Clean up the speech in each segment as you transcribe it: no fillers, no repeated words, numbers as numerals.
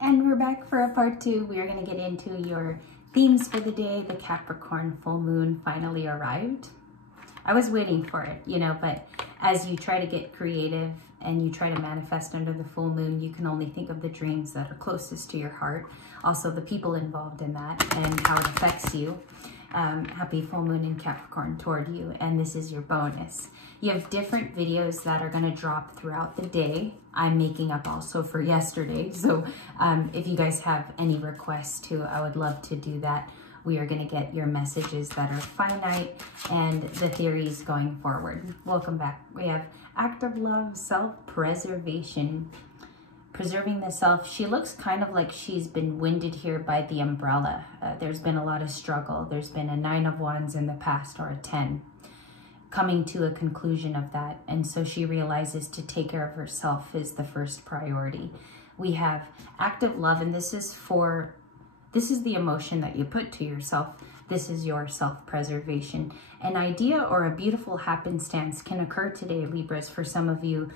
And we're back for a part 2. We are going to get into your themes for the day. The Capricorn full moon finally arrived. I was waiting for it, but as you try to get creative and you try to manifest under the full moon, you can only think of the dreams that are closest to your heart. Also the people involved in that and how it affects you. Happy full moon in Capricorn toward you, and this is your bonus. You have different videos that are going to drop throughout the day. I'm making up also for yesterday, so if you guys have any requests too, I would love to do that. We are going to get your messages that are finite and the theories going forward. Welcome back. We have act of love, self-preservation. Preserving the self. She looks kind of like she's been winded here by the umbrella. There's been a lot of struggle. There's been a 9 of Wands in the past, or a 10, coming to a conclusion of that. And so she realizes to take care of herself is the first priority. We have active love, and this is the emotion that you put to yourself. This is your self-preservation. An idea or a beautiful happenstance can occur today, Libras, for some of you.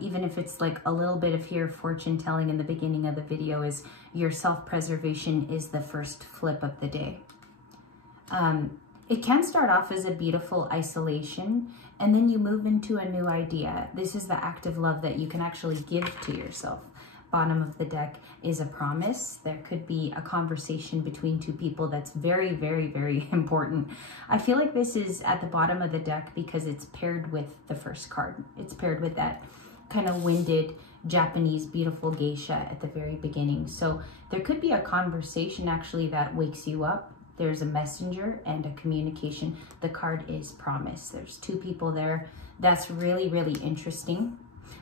Even if it's like a little bit of here fortune telling in the beginning of the video, is your self-preservation is the first flip of the day. It can start off as a beautiful isolation, and then you move into a new idea. This is the active love that you can actually give to yourself. Bottom of the deck is a promise. There could be a conversation between two people that's very, very, very important. I feel like this is at the bottom of the deck because it's paired with the first card. It's paired with that kind of winded Japanese beautiful geisha at the very beginning. So there could be a conversation actually that wakes you up. There's a messenger and a communication. The card is promise. There's two people there. That's really, really interesting.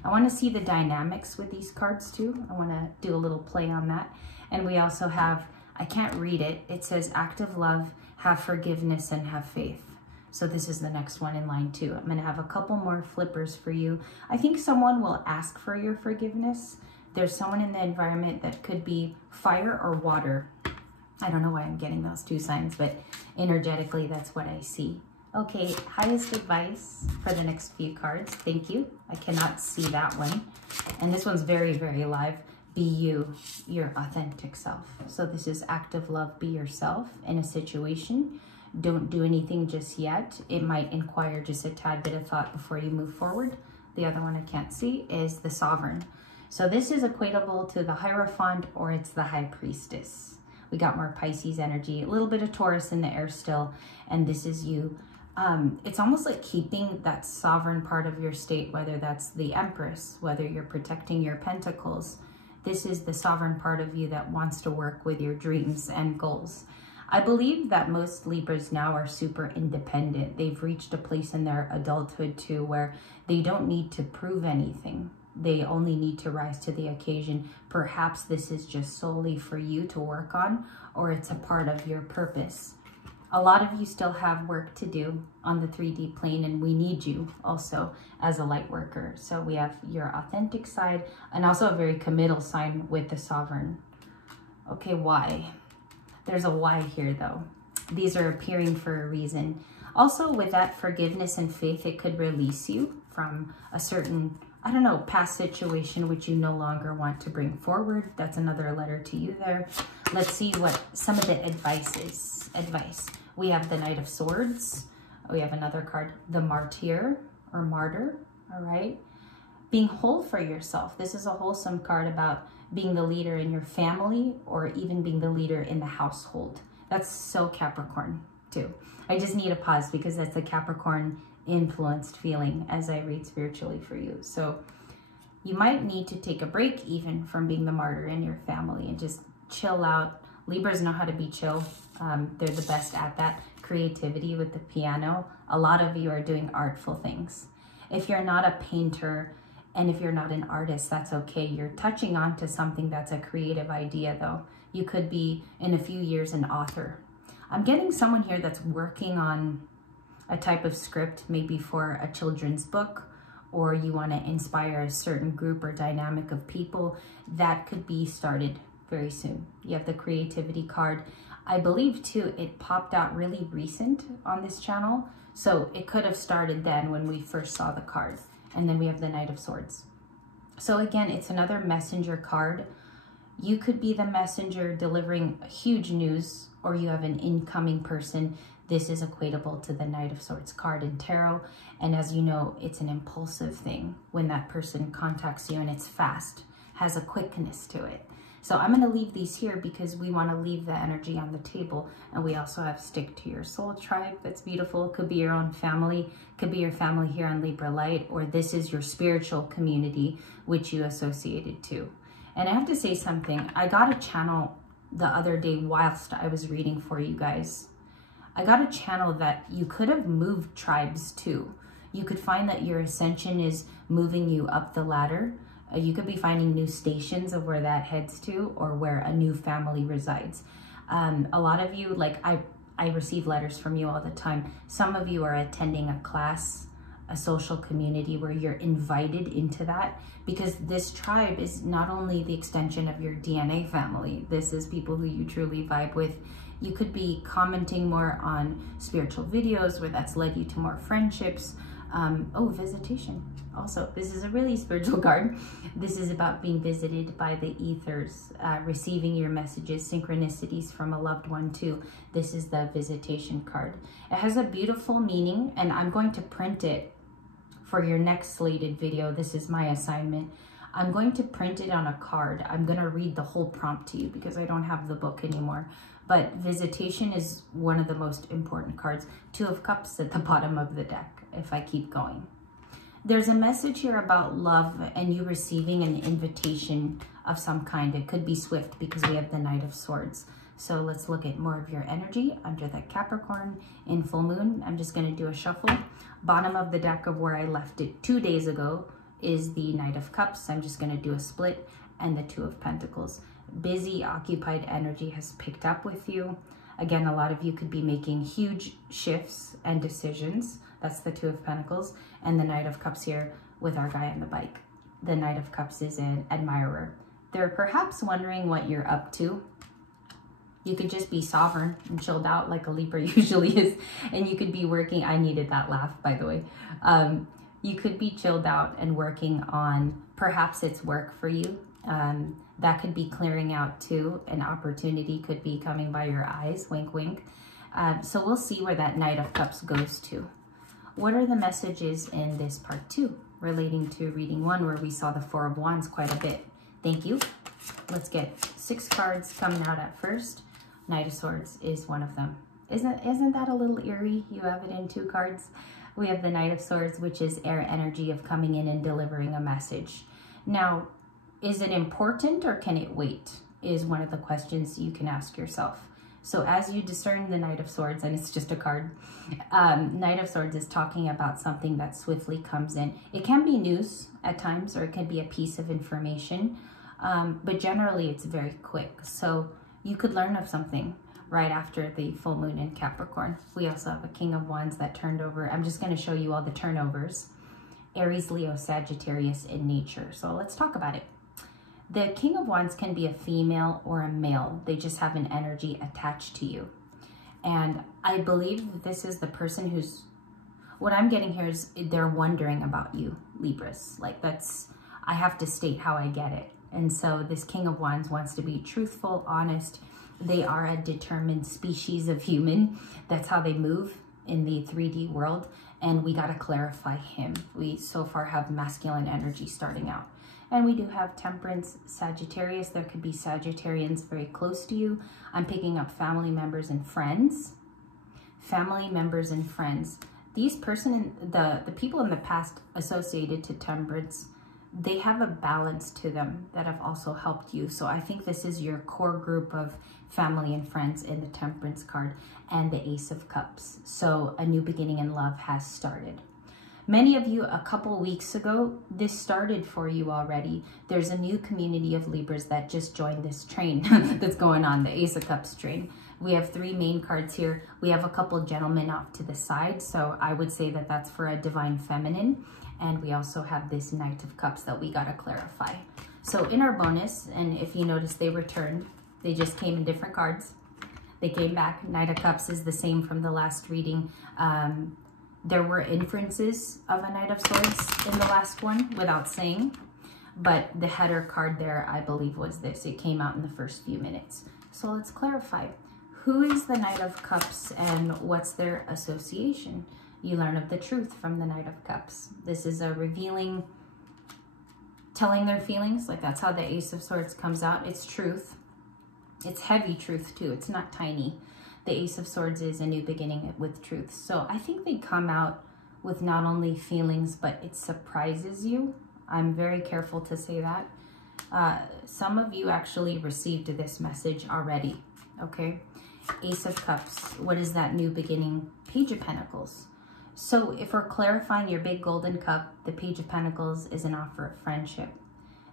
I want to see the dynamics with these cards too. I want to do a little play on that. And we also have, I can't read it. It says active love, have forgiveness, and have faith. So this is the next one in line too. I'm going to have a couple more flippers for you. I think someone will ask for your forgiveness. There's someone in the environment that could be fire or water. I don't know why I'm getting those two signs, but energetically, that's what I see. Okay, highest advice for the next few cards. Thank you. I cannot see that one. And this one's very, very live. Be you, your authentic self. So this is active love, be yourself in a situation. Don't do anything just yet. It might inquire just a tad bit of thought before you move forward. The other one I can't see is the Sovereign. So this is equatable to the Hierophant, or it's the High Priestess. We got more Pisces energy, a little bit of Taurus in the air still, and this is you. It's almost like keeping that sovereign part of your state, whether that's the Empress, whether you're protecting your pentacles. This is the sovereign part of you that wants to work with your dreams and goals. I believe that most Libras now are super independent. They've reached a place in their adulthood too where they don't need to prove anything. They only need to rise to the occasion. Perhaps this is just solely for you to work on, or it's a part of your purpose. A lot of you still have work to do on the 3D plane, and we need you also as a light worker. So we have your authentic side and also a very committal sign with the Sovereign. Okay, why? There's a why here though. These are appearing for a reason. Also with that forgiveness and faith, it could release you from a certain, I don't know, past situation which you no longer want to bring forward. That's another letter to you there. Let's see what some of the advice is. We have the Knight of Swords. We have another card, the Martyr or Martyr, all right? Being whole for yourself. This is a wholesome card about being the leader in your family or even being the leader in the household. That's so Capricorn too. I just need a pause because that's a Capricorn influenced feeling as I read spiritually for you. So you might need to take a break even from being the martyr in your family and just chill out. Libras know how to be chill. They're the best at that. Creativity with the piano. A lot of you are doing artful things. If you're not a painter and if you're not an artist, that's okay. You're touching on to something that's a creative idea though. You could be in a few years an author. I'm getting someone here that's working on a type of script, maybe for a children's book, or you want to inspire a certain group or dynamic of people. That could be started very soon. You have the creativity card. I believe too, it popped out really recent on this channel. So it could have started then when we first saw the card. And then we have the Knight of Swords. So again, it's another messenger card. You could be the messenger delivering huge news, or you have an incoming person. This is equatable to the Knight of Swords card in tarot. And as you know, it's an impulsive thing when that person contacts you, and it's fast, has a quickness to it. So I'm going to leave these here because we want to leave the energy on the table. And we also have Stick to Your Soul tribe. That's beautiful. It could be your own family, could be your family here on Libra Light, or this is your spiritual community, which you associated to. And I have to say something. I got a channel the other day whilst I was reading for you guys. I got a channel that you could have moved tribes to. You could find that your ascension is moving you up the ladder. You could be finding new stations of where that heads to, or where a new family resides. A lot of you, like I receive letters from you all the time. Some of you are attending a class, a social community where you're invited into that, because this tribe is not only the extension of your DNA family. This is people who you truly vibe with. You could be commenting more on spiritual videos where that's led you to more friendships. Oh, visitation. Also, this is a really spiritual card. This is about being visited by the ethers, receiving your messages, synchronicities from a loved one too. This is the visitation card. It has a beautiful meaning, and I'm going to print it for your next slated video. This is my assignment. I'm going to print it on a card. I'm going to read the whole prompt to you because I don't have the book anymore. But visitation is one of the most important cards. Two of Cups at the bottom of the deck, if I keep going. There's a message here about love and you receiving an invitation of some kind. It could be swift because we have the Knight of Swords. So let's look at more of your energy under the Capricorn in full moon. I'm just going to do a shuffle. Bottom of the deck of where I left it 2 days ago is the Knight of Cups. I'm just going to do a split, and the Two of Pentacles. Busy, occupied energy has picked up with you. Again, a lot of you could be making huge shifts and decisions. That's the Two of Pentacles. And the Knight of Cups here with our guy on the bike. The Knight of Cups is an admirer. They're perhaps wondering what you're up to. You could just be sovereign and chilled out like a Libra usually is. And you could be working, I needed that laugh, by the way. You could be chilled out and working on, perhaps it's work for you. That could be clearing out too. An opportunity could be coming by your eyes, wink, wink. So we'll see where that Knight of Cups goes to. What are the messages in this part 2 relating to reading 1, where we saw the Four of Wands quite a bit? Thank you. Let's get 6 cards coming out at first. Knight of Swords is one of them. Isn't that a little eerie? You have it in 2 cards. We have the Knight of Swords, which is air energy of coming in and delivering a message. Now, is it important or can it wait? Is one of the questions you can ask yourself. So as you discern the Knight of Swords, and it's just a card, Knight of Swords is talking about something that swiftly comes in. It can be news at times, or it can be a piece of information, but generally it's very quick. So you could learn of something right after the full moon in Capricorn. We also have a King of Wands that turned over. I'm just going to show you all the turnovers. Aries, Leo, Sagittarius in nature. So let's talk about it. The King of Wands can be a female or a male. They just have an energy attached to you. And I believe this is the person who's, what I'm getting here is they're wondering about you, Libras. Like that's, I have to state how I get it. And so this King of Wands wants to be truthful, honest. They are a determined species of human. That's how they move in the 3D world. And we got to clarify him. We so far have masculine energy starting out. And we do have Temperance, Sagittarius. There could be Sagittarians very close to you. I'm picking up family members and friends. Family members and friends. These the people in the past associated to Temperance, they have a balance to them that have also helped you. So I think this is your core group of family and friends in the Temperance card, and the Ace of Cups. So a new beginning in love has started. Many of you, a couple weeks ago, this started for you already. There's a new community of Libras that just joined this train that's going on, the Ace of Cups train. We have 3 main cards here. We have a couple gentlemen off to the side, so I would say that that's for a divine feminine. And we also have this Knight of Cups that we got to clarify. So in our bonus, and if you notice, they returned. They just came in different cards. They came back. Knight of Cups is the same from the last reading. There were inferences of a Knight of Swords in the last one without saying. but the header card there, I believe, was this. It came out in the first few minutes. So let's clarify. Who is the Knight of Cups and what's their association? You learn of the truth from the Knight of Cups. This is a revealing, telling their feelings. Like, that's how the Ace of Swords comes out. It's truth. It's heavy truth too. It's not tiny. The Ace of Swords is a new beginning with truth. So I think they come out with not only feelings, but it surprises you. I'm very careful to say that. Some of you actually received this message already, okay? Ace of Cups, what is that new beginning? Page of Pentacles. So if we're clarifying your big golden cup, the Page of Pentacles is an offer of friendship.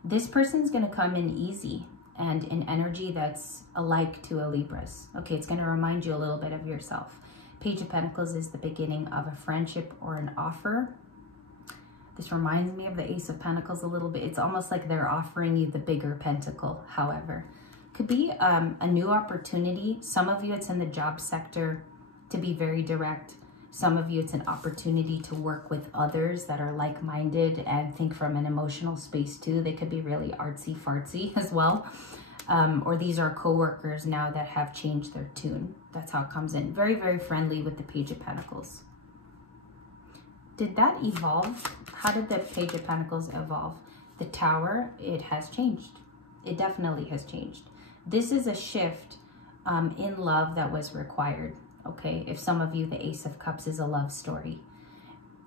This person's going to come in easy and in energy that's alike to a Libra's. Okay, it's going to remind you a little bit of yourself. Page of Pentacles is the beginning of a friendship or an offer. This reminds me of the Ace of Pentacles a little bit. It's almost like they're offering you the bigger pentacle, however. Could be a new opportunity. Some of you, it's in the job sector, to be very direct. Some of you, it's an opportunity to work with others that are like-minded and think from an emotional space too. They could be really artsy-fartsy as well. Or these are co-workers now that have changed their tune. That's how it comes in. Very, very friendly with the Page of Pentacles. Did that evolve? How did the Page of Pentacles evolve? The Tower, it has changed. It definitely has changed. This is a shift in love that was required, okay? If some of you, the Ace of Cups is a love story.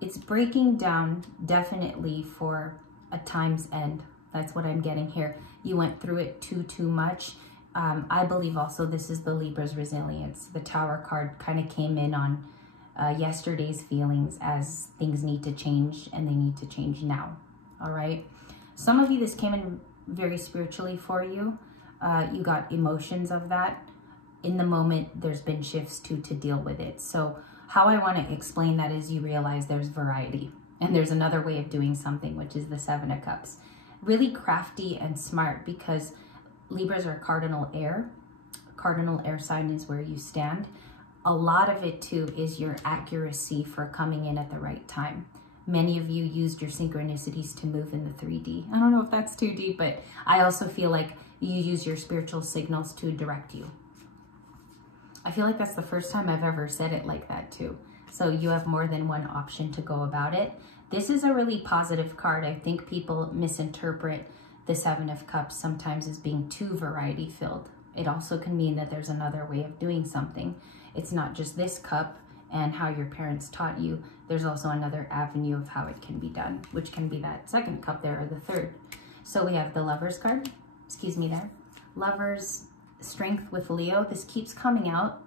It's breaking down definitely for a time's end. That's what I'm getting here. You went through it too much. I believe also this is the Libra's resilience. The Tower card kind of came in on yesterday's feelings as things need to change and they need to change now, all right? Some of you, this came in very spiritually for you. You got emotions of that. In the moment, there's been shifts to deal with it. So how I want to explain that is you realize there's variety and there's another way of doing something, which is the Seven of Cups. Really crafty and smart because Libras are cardinal air. Cardinal air sign is where you stand. A lot of it too is your accuracy for coming in at the right time. Many of you used your synchronicities to move in the 3D. I don't know if that's too deep, but I also feel like you use your spiritual signals to direct you. I feel like that's the first time I've ever said it like that too. So you have more than one option to go about it. This is a really positive card. I think people misinterpret the Seven of Cups sometimes as being too variety filled. It also can mean that there's another way of doing something. It's not just this cup and how your parents taught you. There's also another avenue of how it can be done, which can be that second cup there or the third. So we have the Lovers card, excuse me there. Lovers, strength with Leo. This keeps coming out.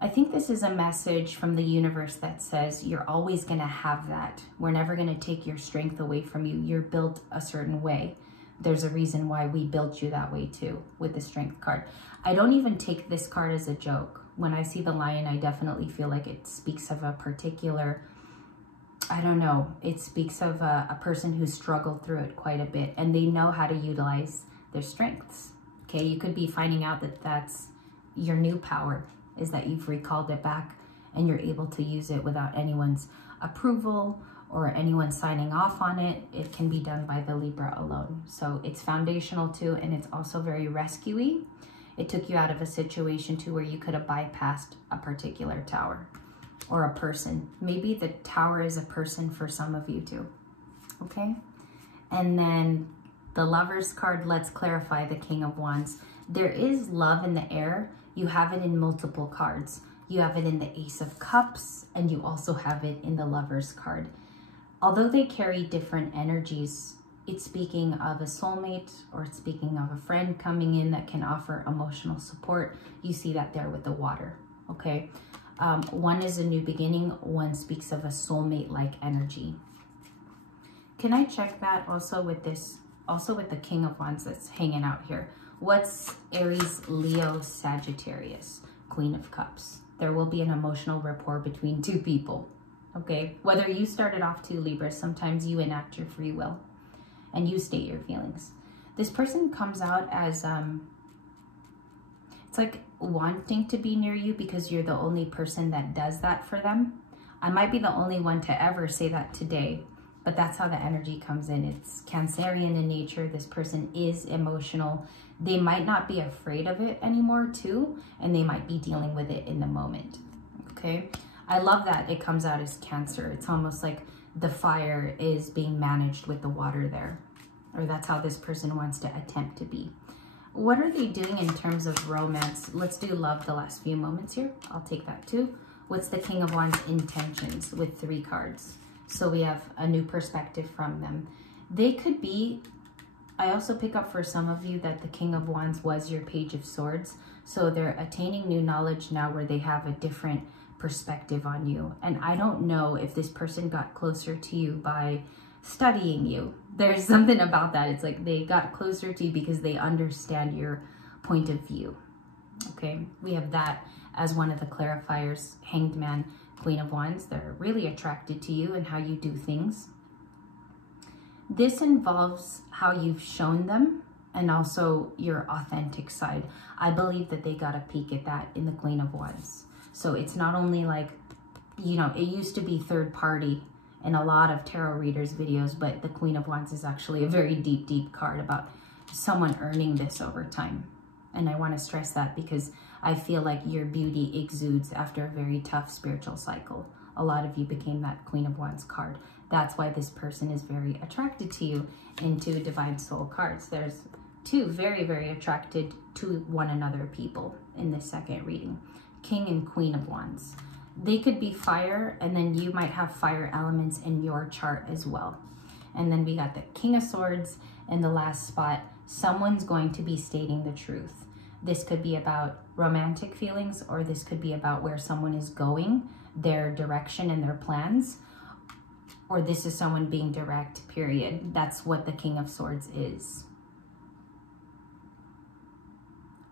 I think this is a message from the universe that says you're always going to have that. We're never going to take your strength away from you. You're built a certain way. There's a reason why we built you that way too with the Strength card. I don't even take this card as a joke. When I see the lion, I definitely feel like it speaks of a particular, I don't know, it speaks of a person who struggled through it quite a bit and they know how to utilize their strengths. Okay, you could be finding out that that's your new power, is that you've recalled it back and you're able to use it without anyone's approval or anyone signing off on it. It can be done by the Libra alone. So it's foundational too, and it's also very rescue-y. It took you out of a situation too where you could have bypassed a particular tower or a person. Maybe the tower is a person for some of you too, okay? And then the Lovers card, let's clarify the King of Wands. There is love in the air. You have it in multiple cards. You have it in the Ace of Cups, and you also have it in the Lovers card. Although they carry different energies, it's speaking of a soulmate or it's speaking of a friend coming in that can offer emotional support. You see that there with the water, okay? One is a new beginning. One speaks of a soulmate-like energy. Can I check that also with this, also with the King of Wands that's hanging out here? What's Aries, Leo, Sagittarius, Queen of Cups? There will be an emotional rapport between two people, okay? Whether you started off two Libras, sometimes you enact your free will and you state your feelings. This person comes out as, it's like wanting to be near you because you're the only person that does that for them. I might be the only one to ever say that today, But that's how the energy comes in. It's Cancerian in nature. This person is emotional. They might not be afraid of it anymore too, and they might be dealing with it in the moment, okay? I love that it comes out as Cancer. It's almost like the fire is being managed with the water there, or that's how this person wants to attempt to be. What are they doing in terms of romance? Let's do love the last few moments here. I'll take that too. What's the King of Wands intentions with 3 cards? So we have a new perspective from them. They could be, I also pick up for some of you that the King of Wands was your Page of Swords. So they're attaining new knowledge now where they have a different perspective on you. And I don't know if this person got closer to you by studying you. There's something about that. It's like they got closer to you because they understand your point of view. Okay, we have that as one of the clarifiers. Hanged Man, Queen of Wands. They're really attracted to you and how you do things. This involves how you've shown them and also your authentic side. I believe that they got a peek at that in the Queen of Wands. So it's not only like, you know, it used to be third party in a lot of tarot readers' videos, but the Queen of Wands is actually a very deep, deep card about someone earning this over time. And I want to stress that because I feel like your beauty exudes after a very tough spiritual cycle. A lot of you became that Queen of Wands card. That's why this person is very attracted to you into Divine Soul cards. There's 2 very, very attracted to one another people in this second reading. King and Queen of Wands. They could be fire, and then you might have fire elements in your chart as well. And then we got the King of Swords in the last spot. Someone's going to be stating the truth. This could be about romantic feelings, or this could be about where someone is going, their direction and their plans, or this is someone being direct, period. That's what the King of Swords is.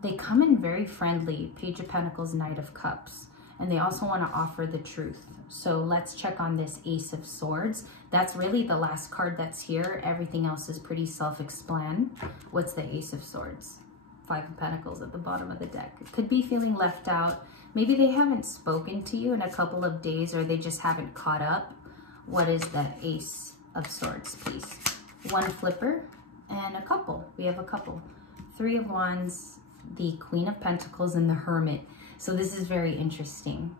They come in very friendly, Page of Pentacles, Knight of Cups, and they also want to offer the truth. So let's check on this Ace of Swords. That's really the last card that's here. Everything else is pretty self-explanatory. What's the Ace of Swords? 5 of Pentacles at the bottom of the deck. It could be feeling left out. Maybe they haven't spoken to you in a couple of days, or they just haven't caught up. What is the Ace of Swords, please? 1 flipper and a couple. We have a couple. 3 of Wands, the Queen of Pentacles, and the Hermit. So this is very interesting.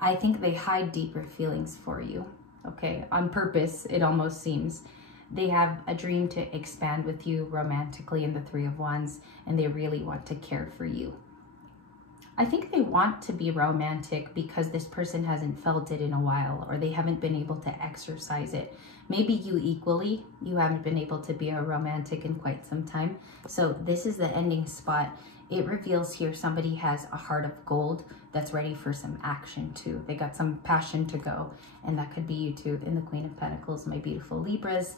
I think they hide deeper feelings for you, okay? On purpose, it almost seems. They have a dream to expand with you romantically in the 3 of Wands, and they really want to care for you. I think they want to be romantic because this person hasn't felt it in a while, or they haven't been able to exercise it. Maybe you equally, you haven't been able to be a romantic in quite some time. So this is the ending spot. It reveals here somebody has a heart of gold that's ready for some action too. They got some passion to go, and that could be you too in the Queen of Pentacles, my beautiful Libras.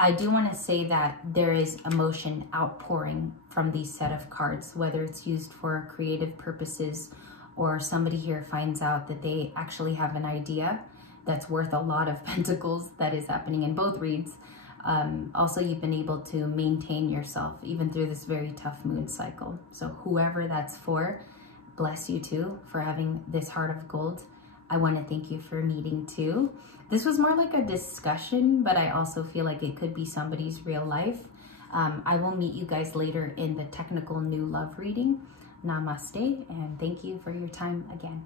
I do want to say that there is emotion outpouring from these set of cards, whether it's used for creative purposes or somebody here finds out that they actually have an idea that's worth a lot of pentacles. That is happening in both reads. Also, you've been able to maintain yourself even through this very tough moon cycle. So whoever that's for, bless you too for having this heart of gold. I want to thank you for meeting too. This was more like a discussion, but I also feel like it could be somebody's real life. I will meet you guys later in the technical new love reading. Namaste, and thank you for your time again.